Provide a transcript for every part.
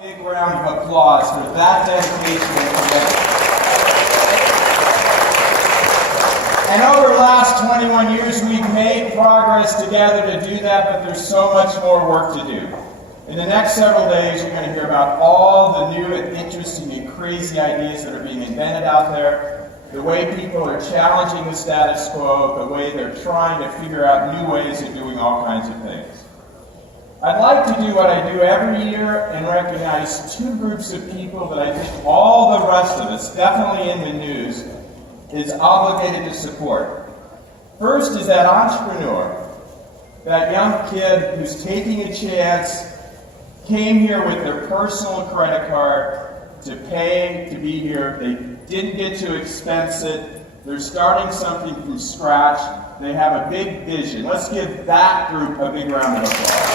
Big round of applause for that dedication and commitment. And over the last 21 years, we've made progress together to do that, but there's so much more work to do. In the next several days, you're going to hear about all the new and interesting and crazy ideas that are being invented out there, the way people are challenging the status quo, the way they're trying to figure out new ways of doing all kinds of things. I'd like to do what I do every year and recognize two groups of people that I think all the rest of us, definitely in the news, is obligated to support. First is that entrepreneur, that young kid who's taking a chance, came here with their personal credit card to pay to be here. They didn't get to expense it. They're starting something from scratch. They have a big vision. Let's give that group a big round of applause.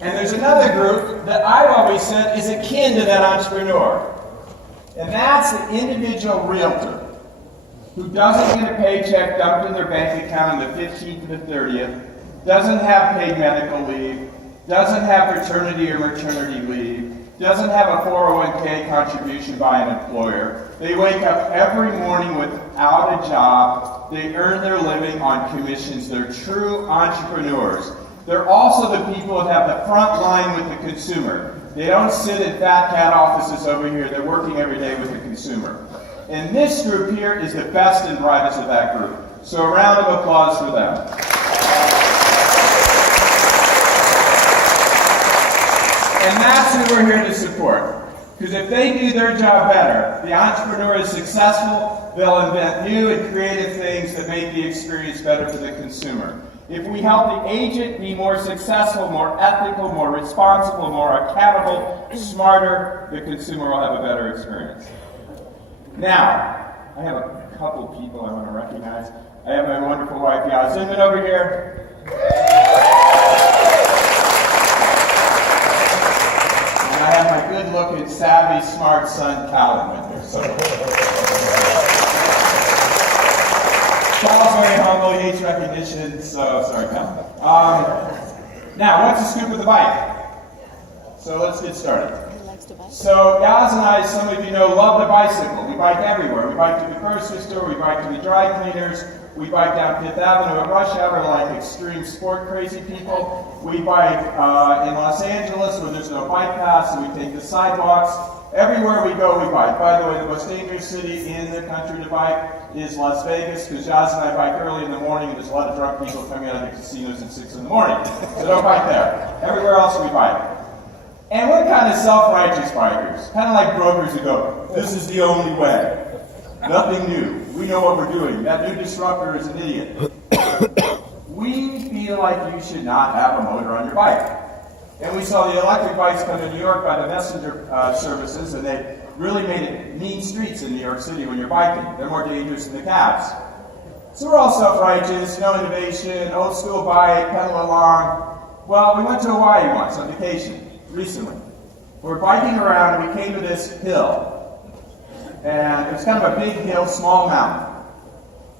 And there's another group that I've always said is akin to that entrepreneur. And that's the individual realtor who doesn't get a paycheck dumped in their bank account on the 15th to the 30th, doesn't have paid medical leave, doesn't have paternity or maternity leave, doesn't have a 401k contribution by an employer. They wake up every morning without a job. They earn their living on commissions. They're true entrepreneurs. They're also the people that have the front line with the consumer. They don't sit in fat cat offices over here. They're working every day with the consumer. And this group here is the best and brightest of that group. So a round of applause for them. And that's who we're here to support. Because if they do their job better, the entrepreneur is successful, they'll invent new and creative things that make the experience better for the consumer. If we help the agent be more successful, more ethical, more responsible, more accountable, smarter, the consumer will have a better experience. Now, I have a couple people I want to recognize. I have my wonderful wife, Brad Inman, over here. And I have my good-looking, savvy, smart son, Calvin, with here. So. Cal's very humble, he hates recognition, so sorry, Cal. Now, what's the scoop with the bike? So let's get started. So Yaz and I, some of you know, love the bicycle. We bike everywhere. We bike to the grocery store, we bike to the dry cleaners, we bike down Fifth Avenue at rush hour like extreme sport crazy people. We bike in Los Angeles when there's no bike paths, so we take the sidewalks. Everywhere we go, we bike. By the way, the most dangerous city in the country to bike is Las Vegas, because Yaz and I bike early in the morning, and there's a lot of drunk people coming out of the casinos at 6 in the morning. So don't bike there. Everywhere else we bike. And we're kind of self-righteous bikers, kind of like brokers who go, this is the only way. Nothing new. We know what we're doing. That new disruptor is an idiot. We feel like you should not have a motor on your bike. And we saw the electric bikes come to New York by the messenger services, and they really made it mean streets in New York City when you're biking. They're more dangerous than the cabs. So we're all self-righteous, no innovation, old school bike, pedal along. Well, we went to Hawaii once on vacation. Recently. We're biking around and we came to this hill. And it was kind of a big hill, small mountain.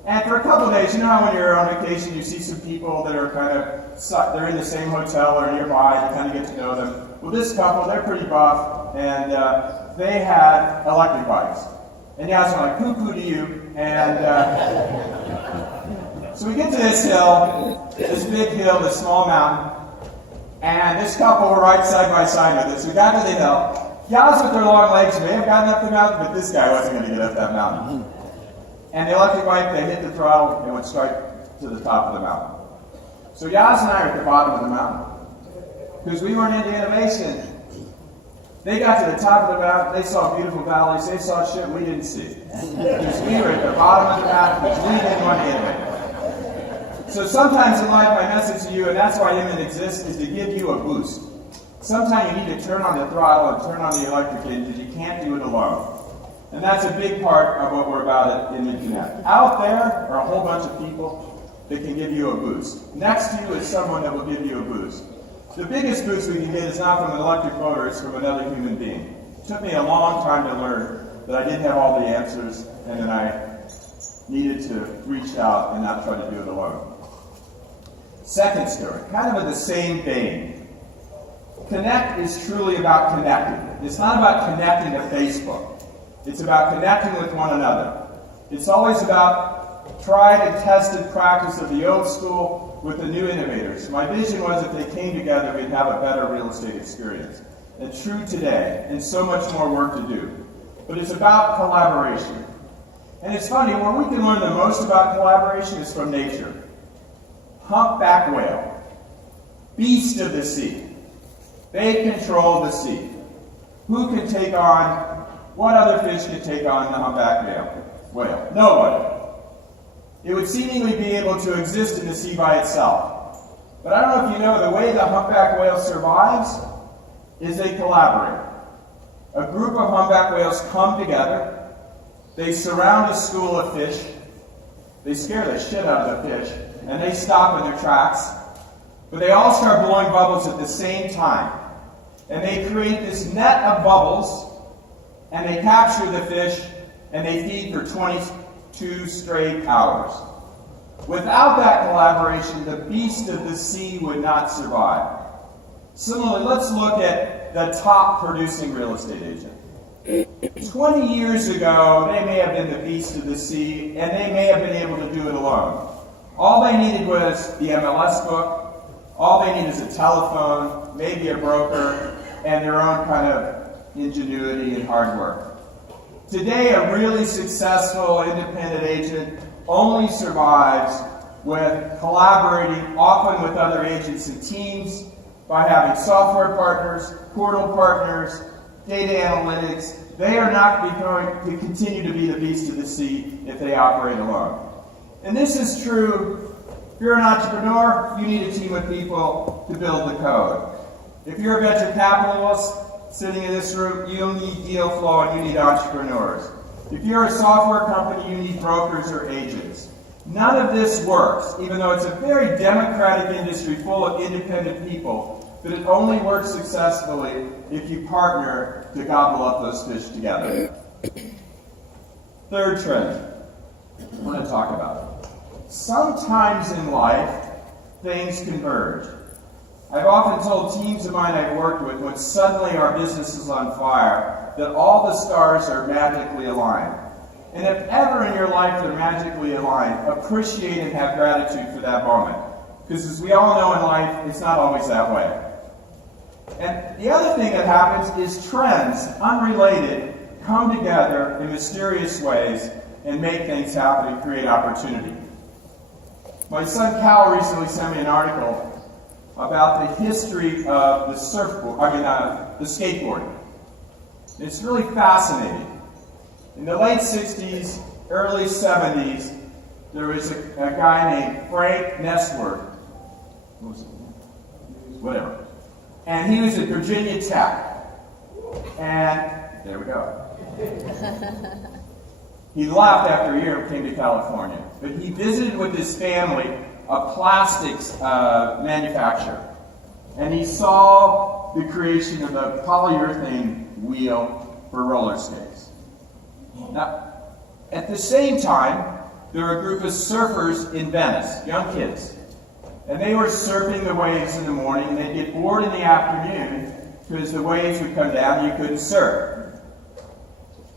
And for a couple of days, you know how when you're on vacation you see some people that are kind of, they're in the same hotel or nearby, you kind of get to know them. Well, this couple, they're pretty buff, and they had electric bikes. And yeah, so I'm like, poo-poo to you. And so we get to this hill, this big hill, this small mountain. And this couple were right side by side with us. We got to the hill. Gals with their long legs may have gotten up the mountain, but this guy wasn't going to get up that mountain. And the electric bike, they hit the throttle and went straight to the top of the mountain. So Yaz and I are at the bottom of the mountain. Because we weren't into innovation. They got to the top of the mountain, they saw beautiful valleys, they saw shit we didn't see. Because we were at the bottom of the mountain, because we didn't want to innovate. So sometimes in life, my message to you, and that's why Inman exists, is to give you a boost. Sometimes you need to turn on the throttle and turn on the electric engine. You can't do it alone. And that's a big part of what we're about at Inman Connect. Out there are a whole bunch of people that can give you a boost. Next to you is someone that will give you a boost. The biggest boost we can get is not from an electric motor, it's from another human being. It took me a long time to learn that I didn't have all the answers, and that I needed to reach out and not try to do it alone. Second story, kind of in the same vein. Connect is truly about connecting. It's not about connecting to Facebook. It's about connecting with one another. It's always about tried and tested practice of the old school with the new innovators. My vision was if they came together, we'd have a better real estate experience. And true today, and so much more work to do. But it's about collaboration. And it's funny, where we can learn the most about collaboration is from nature. Humpback whale, beast of the sea. They control the sea. Who can take on, what other fish can take on the humpback whale? Nobody. It would seemingly be able to exist in the sea by itself. But I don't know if you know, the way the humpback whale survives is they collaborate. A group of humpback whales come together, they surround a school of fish, they scare the shit out of the fish, and they stop in their tracks, but they all start blowing bubbles at the same time. And they create this net of bubbles, and they capture the fish, and they feed for 22 straight hours. Without that collaboration, the beast of the sea would not survive. Similarly, let's look at the top producing real estate agent. 20 years ago, they may have been the beast of the sea, and they may have been able to do it alone. All they needed was the MLS book, all they need is a telephone, maybe a broker, and their own kind of ingenuity and hard work. Today, a really successful independent agent only survives with collaborating, often with other agents and teams, by having software partners, portal partners, data analytics. They are not going to continue to be the beast of the sea if they operate alone. And this is true. If you're an entrepreneur, you need a team of people to build the code. If you're a venture capitalist sitting in this room, you'll need deal flow and you need entrepreneurs. If you're a software company, you need brokers or agents. None of this works, even though it's a very democratic industry full of independent people, but it only works successfully if you partner to gobble up those fish together. Third trend I want to talk about. Sometimes in life, things converge. I've often told teams of mine I've worked with, when suddenly our business is on fire, that all the stars are magically aligned. And if ever in your life they're magically aligned, appreciate and have gratitude for that moment. Because as we all know in life, it's not always that way. And the other thing that happens is trends, unrelated, come together in mysterious ways and make things happen and create opportunity. My son Cal recently sent me an article about the history of the the skateboard. It's really fascinating. In the late 60s, early 70s, there was a guy named Frank Nessworth. Whatever. And he was at Virginia Tech. And there we go. He left after a year and came to California. But he visited with his family a plastics manufacturer. And he saw the creation of a polyurethane wheel for roller skates. Now, at the same time, there were a group of surfers in Venice, young kids. And they were surfing the waves in the morning, and they'd get bored in the afternoon because the waves would come down and you couldn't surf.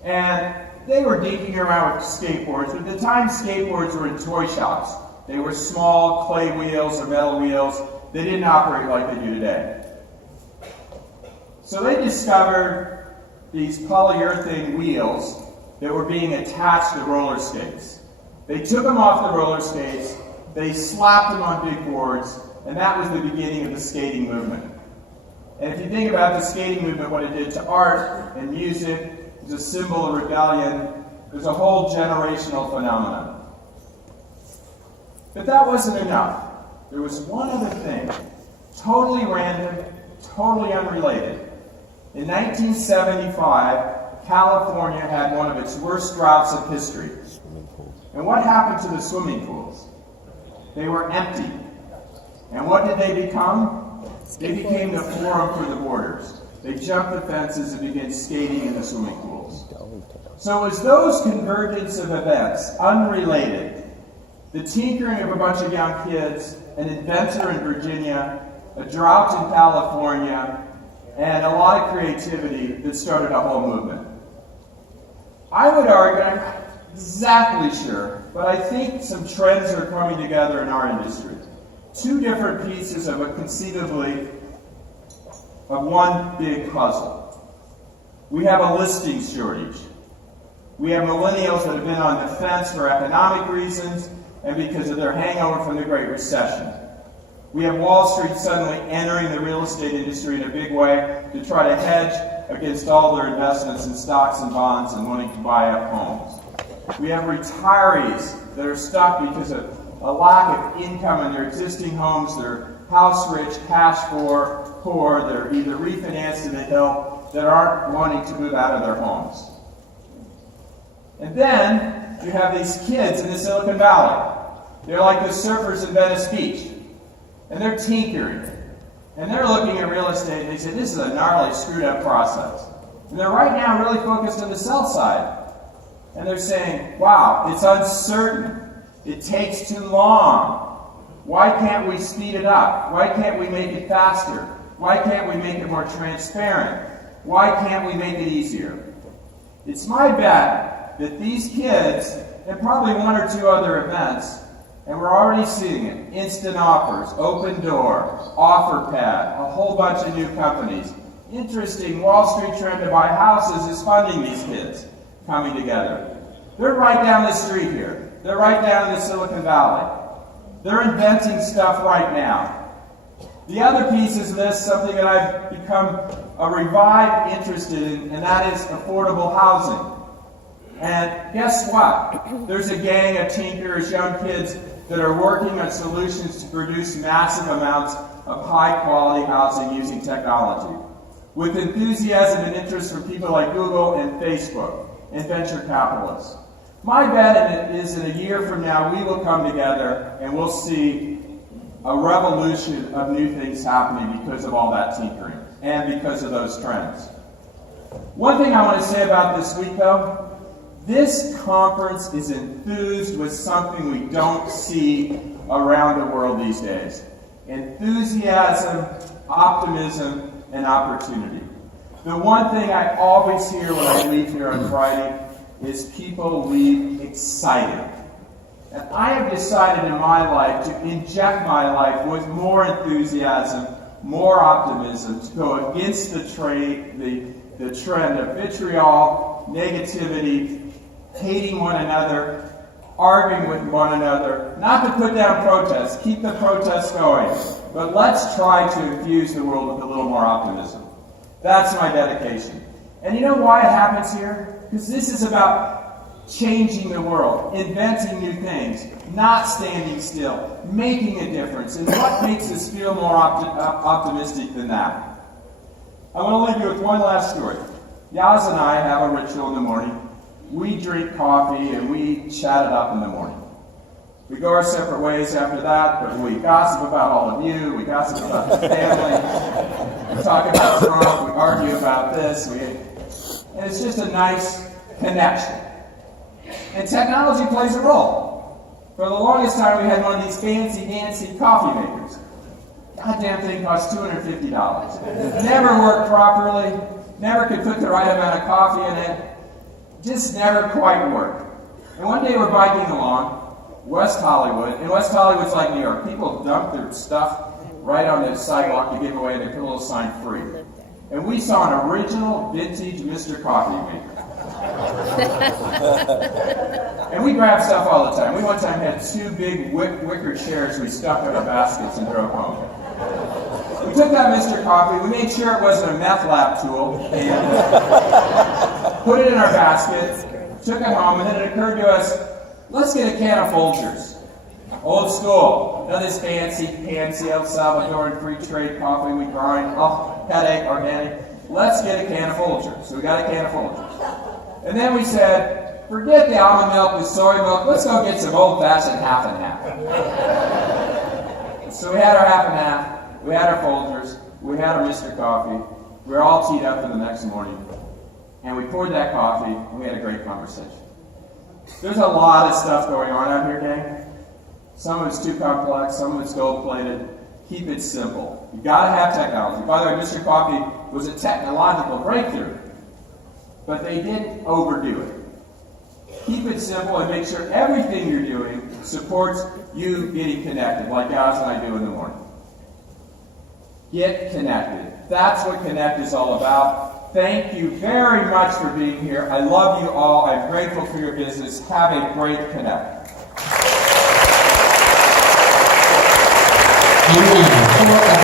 And they were dinking around with skateboards. At the time, skateboards were in toy shops. They were small clay wheels or metal wheels. They didn't operate like they do today. So they discovered these polyurethane wheels that were being attached to roller skates. They took them off the roller skates, they slapped them on big boards, and that was the beginning of the skating movement. And if you think about the skating movement, what it did to art and music, it was a symbol of rebellion. It was a whole generational phenomenon. But that wasn't enough. There was one other thing, totally random, totally unrelated. In 1975, California had one of its worst droughts of history. And what happened to the swimming pools? They were empty. And what did they become? They became the forum for the boarders. They jumped the fences and began skating in the swimming pools. So it was those convergence of events, unrelated, the tinkering of a bunch of young kids, an inventor in Virginia, a drought in California, and a lot of creativity that started a whole movement. I would argue, I'm not exactly sure, but I think some trends are coming together in our industry. Two different pieces of one big puzzle. We have a listing shortage. We have millennials that have been on the fence for economic reasons and because of their hangover from the Great Recession. We have Wall Street suddenly entering the real estate industry in a big way to try to hedge against all their investments in stocks and bonds and wanting to buy up homes. We have retirees that are stuck because of a lack of income in their existing homes. They're house rich, cash poor. They're either refinanced to the hill that aren't wanting to move out of their homes. And then you have these kids in the Silicon Valley. They're like the surfers in Venice Beach. And they're tinkering. And they're looking at real estate and they say, this is a gnarly, screwed up process. And they're right now really focused on the sell side. And they're saying, wow, it's uncertain. It takes too long. Why can't we speed it up? Why can't we make it faster? Why can't we make it more transparent? Why can't we make it easier? It's my bet that these kids, and probably one or two other events, and we're already seeing it, instant offers, open door, OfferPad, a whole bunch of new companies. Interesting, Wall Street trend to buy houses is funding these kids coming together. They're right down the street here. They're right down in the Silicon Valley. They're inventing stuff right now. The other piece is this, something that I've become a revived interest in, and that is affordable housing. And guess what? There's a gang of tinkers, young kids, that are working on solutions to produce massive amounts of high-quality housing using technology, with enthusiasm and interest from people like Google and Facebook and venture capitalists. My bet is in a year from now, we will come together and we'll see a revolution of new things happening because of all that tinkering and because of those trends. One thing I want to say about this week, though, this conference is enthused with something we don't see around the world these days. Enthusiasm, optimism, and opportunity. The one thing I always hear when I leave here on Friday is people leave excited. And I have decided in my life to inject my life with more enthusiasm, more optimism, to go against the trend of vitriol, negativity, hating one another, arguing with one another, not to put down protests, keep the protests going, but let's try to infuse the world with a little more optimism. That's my dedication. And you know why it happens here? Because this is about changing the world, inventing new things, not standing still, making a difference. And what makes us feel more optimistic than that? I want to leave you with one last story. Yaz and I have a ritual in the morning. We drink coffee and we chat it up in the morning. We go our separate ways after that, but we gossip about all of you, we gossip about the family, we talk about Trump, we argue about this, and it's just a nice connection. And technology plays a role. For the longest time we had one of these fancy coffee makers. Goddamn thing cost $250. Never worked properly, never could put the right amount of coffee in it, just never quite worked. And one day we're biking along, West Hollywood, and West Hollywood's like New York. People dump their stuff right on the sidewalk to give away, and they put a little sign free. And we saw an original vintage Mr. Coffee maker. And we grab stuff all the time. We one time had two big wicker chairs we stuffed in our baskets and drove home. We took that Mr. Coffee, we made sure it wasn't a meth lab tool, and put it in our basket, took it home, and then it occurred to us, let's get a can of Folgers. Old school. None of this fancy El Salvadoran free trade coffee we grind. Oh, headache, organic. Let's get a can of Folgers. So we got a can of Folgers. And then we said, forget the almond milk, the soy milk, let's go get some old-fashioned half and half. So we had our half and half, we had our Folgers, we had our Mr. Coffee, we were all teed up for the next morning, and we poured that coffee, and we had a great conversation. There's a lot of stuff going on out here, gang. Some of it's too complex, some of it's gold-plated. Keep it simple. You've got to have technology. By the way, Mr. Coffee was a technological breakthrough, but they didn't overdo it. Keep it simple and make sure everything you're doing supports you getting connected, like guys and I do in the morning. Get connected. That's what Connect is all about. Thank you very much for being here. I love you all. I'm grateful for your business. Have a great Connect. Amen.